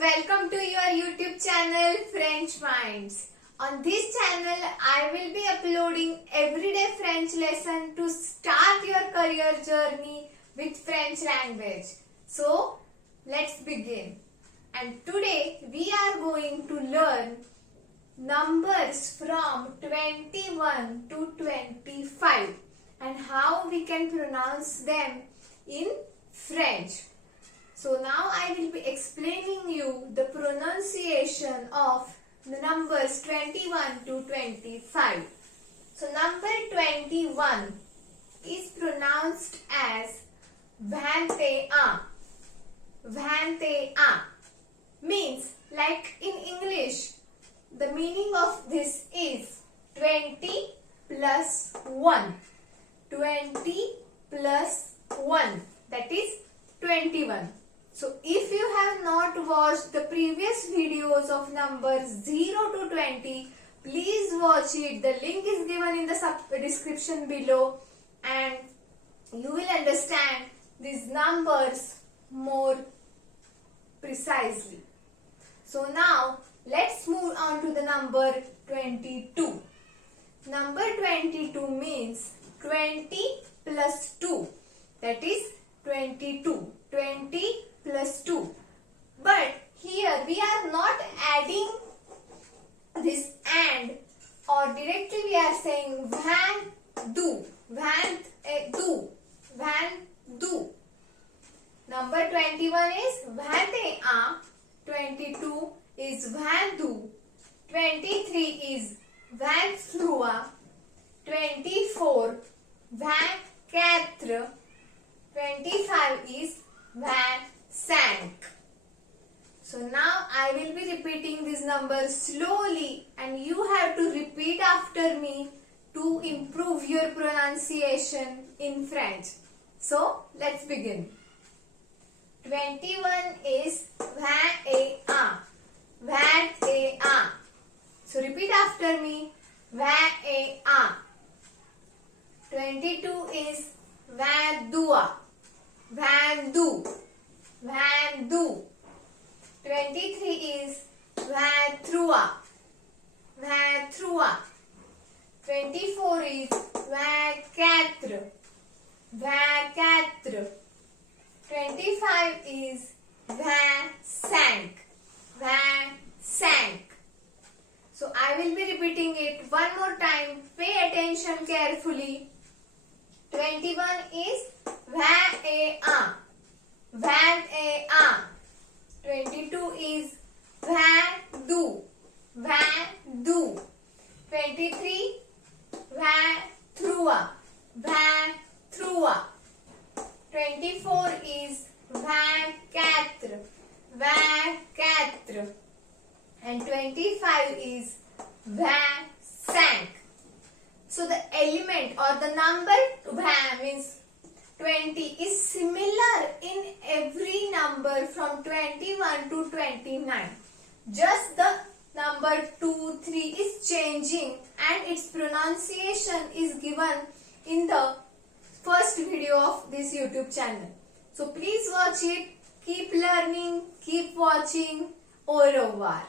welcome to your YouTube channel French Minds. On this channel, I will be uploading everyday French lesson to start your career journey with French language. So, let's begin. And today, we are going to learn numbers from 21 to 25 and how we can pronounce them in French. So now I will be explaining you the pronunciation of the numbers 21 to 25. So number 21 is pronounced as vingt-deux. Vingt-deux means, like in English, the meaning of this is 20 plus 1. 20 plus 1, that is 21. So if you have not watched the previous videos of numbers 0 to 20, please watch it. The link is given in the description below and you will understand these numbers more precisely. So now let's move on to the number 22. Number 22 means 20 plus 2, that is 22. 20 plus 2. But here we are not adding this and, or directly we are saying vingt-deux. Vingt-deux. Vingt-deux. Number 21 is vingt-deux. 22 is vingt-deux. 23 is vingt-trois. 24 vingt-quatre. 25 is vingt-cinq. So now I will be repeating these numbers slowly and you have to repeat after me to improve your pronunciation in French. So let's begin. 21 is vingt-deux. Vingt-deux. So repeat after me. Vingt-deux. 22 is vingt-deux. Vingt-deux. Vingt-deux. 23 is vingt-trois. Vingt-trois. 24 is vingt-quatre. Vingt-quatre. 25 is vingt-cinq. Vingt-cinq. So I will be repeating it one more time. Pay attention carefully. 21 is vingt-deux. Vingt-deux. 22 is vingt-deux. Vingt-deux. 23 vingt-trois. Vingt-trois. 24 is vingt-quatre. Vingt-quatre. And 25 is vingt-cinq. So the element or the number vingt means 20 is similar in every number from 21 to 29. Just the number 2, 3 is changing and its pronunciation is given in the first video of this YouTube channel. So please watch it, keep learning, keep watching. Au revoir.